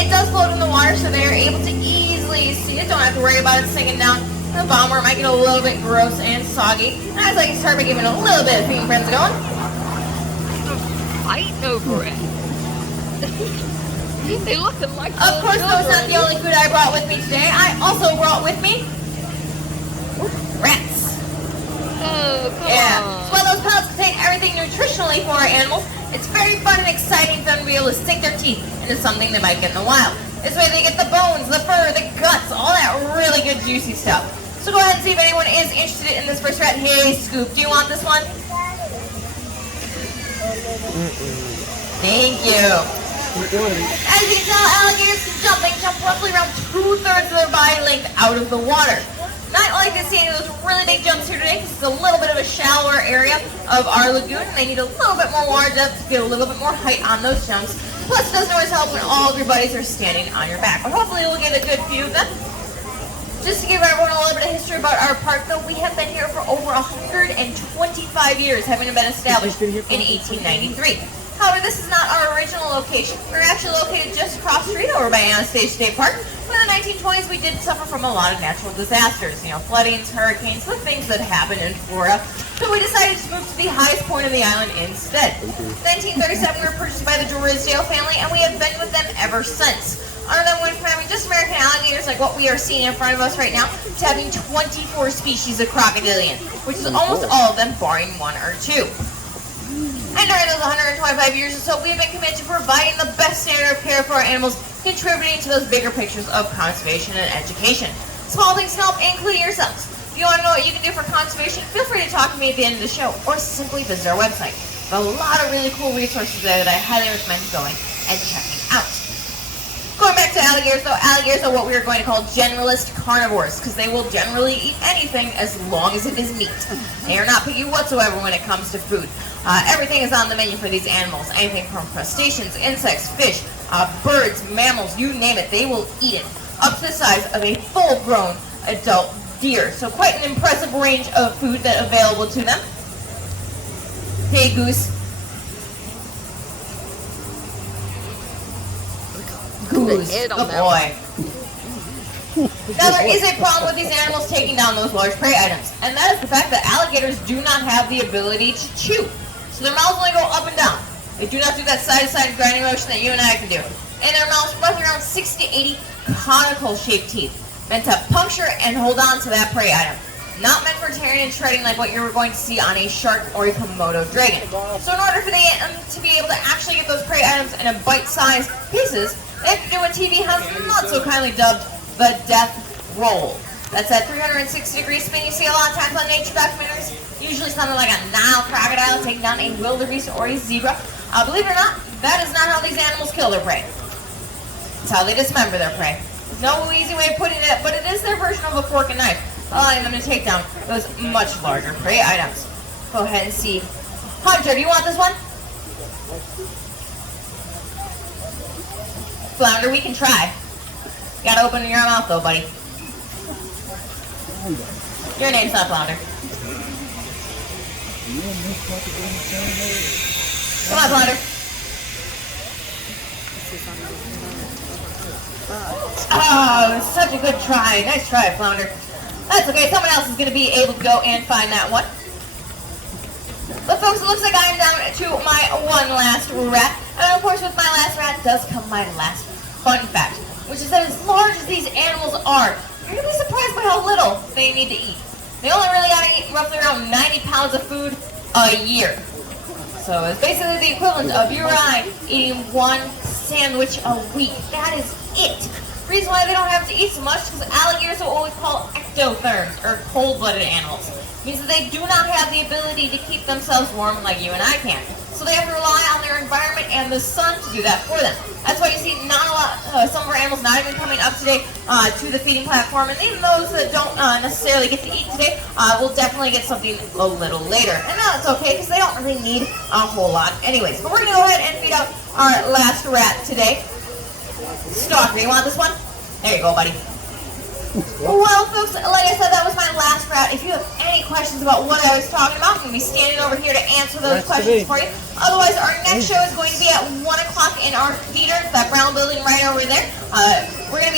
It does float in the water, so they are able to easily see it. Don't have to worry about it sinking down to the bottom where it might get a little bit gross and soggy. And as I start by giving a little bit of fingerprints going. Fighting over it. They looking like Of course, no, it's not the only food I brought with me today. I also brought with me rats. Oh, come on. So while those pellets contain everything nutritionally for our animals, it's very fun and exciting for them to be able to sink their teeth into something they might get in the wild. This way they get the bones, the fur, the guts, all that really good juicy stuff. So go ahead and see if anyone is interested in this first rat. Hey, Scoop, do you want this one? Thank you. As you can tell, alligators can jump. They can jump roughly around 2/3 of their body length out of the water. Not like to see any of those really big jumps here today because it's a little bit of a shallower area of our lagoon. And they need a little bit more water depth to get a little bit more height on those jumps. Plus, it doesn't always help when all of your buddies are standing on your back. But hopefully we'll get a good view of them. Just to give everyone a little bit of history about our park, though, we have been here for over 125 years, having been established in 1893. However, this is not our original location. We're actually located just across the street over by Anastasia State Park. But in the 1920s, we did suffer from a lot of natural disasters, floodings, hurricanes, the things that happen in Florida. So we decided to move to the highest point of the island instead. In 1937, we were purchased by the Drysdale family, and we have been with them ever since. Other than when having just American alligators like what we are seeing in front of us right now, to having 24 species of crocodilian, which is almost all of them, barring one or two. And during those 125 years or so, we have been committed to providing the best standard of care for our animals, contributing to those bigger pictures of conservation and education. Small things help, including yourselves. If you want to know what you can do for conservation, feel free to talk to me at the end of the show, or simply visit our website. There are a lot of really cool resources there that I highly recommend going and checking out. Going back to alligators, though, alligators are what we are going to call generalist carnivores, because they will generally eat anything as long as it is meat. They are not picky whatsoever when it comes to food. Everything is on the menu for these animals. Anything from crustaceans, insects, fish, birds, mammals, you name it, they will eat it. Up to the size of a full-grown adult deer. So quite an impressive range of food that's available to them. Hey, Goose. Goose, good boy. Now there is a problem with these animals taking down those large prey items, and that is the fact that alligators do not have the ability to chew. So their mouths only go up and down. They do not do that side-to-side grinding motion that you and I can do. And their mouths roughly around 60 to 80 conical-shaped teeth, meant to puncture and hold on to that prey item. Not meant for tearing and shredding like what you're going to see on a shark or a Komodo dragon. So in order for them to be able to actually get those prey items in a bite-sized pieces, they have to do what TV has not so kindly dubbed the death roll. That's that 360-degree spin you see a lot of times on nature documentaries. Usually something like a Nile crocodile taking down a wildebeest or a zebra. Believe it or not, that is not how these animals kill their prey. It's how they dismember their prey. No easy way of putting it, but it is their version of a fork and knife, allowing them to take down those much larger prey items. Go ahead and see. Hunter, do you want this one? Flounder, we can try. You gotta open your mouth though, buddy. Your name's not Flounder. Come on, Flounder. Oh, such a good try. Nice try, Flounder. That's okay. Someone else is going to be able to go and find that one. But folks, it looks like I'm down to my one last rat. And of course, with my last rat does come my last fun fact, which is that as large as these animals are, you're going to be surprised by how little they need to eat. They only really got to eat roughly around 90 pounds of food a year. So it's basically the equivalent of you or I eating one sandwich a week. That is it. The reason why they don't have to eat so much is because alligators are what we call ectotherms, or cold-blooded animals. It means that they do not have the ability to keep themselves warm like you and I can. So they have to rely on their environment and the sun to do that for them. That's why you see not a lot, some of our animals not even coming up today to the feeding platform, and even those that don't necessarily get to eat today will definitely get something a little later. And that's okay because they don't really need a whole lot anyways. But we're going to go ahead and feed out our last rat today. Stalker, you want this one? There you go, buddy. Well, folks, like I said, that was my last route. If you have any questions about what I was talking about, I'm going to be standing over here to answer those questions for you. Otherwise, our next show is going to be at 1 o'clock in our theater, that brown building right over there. We're going to be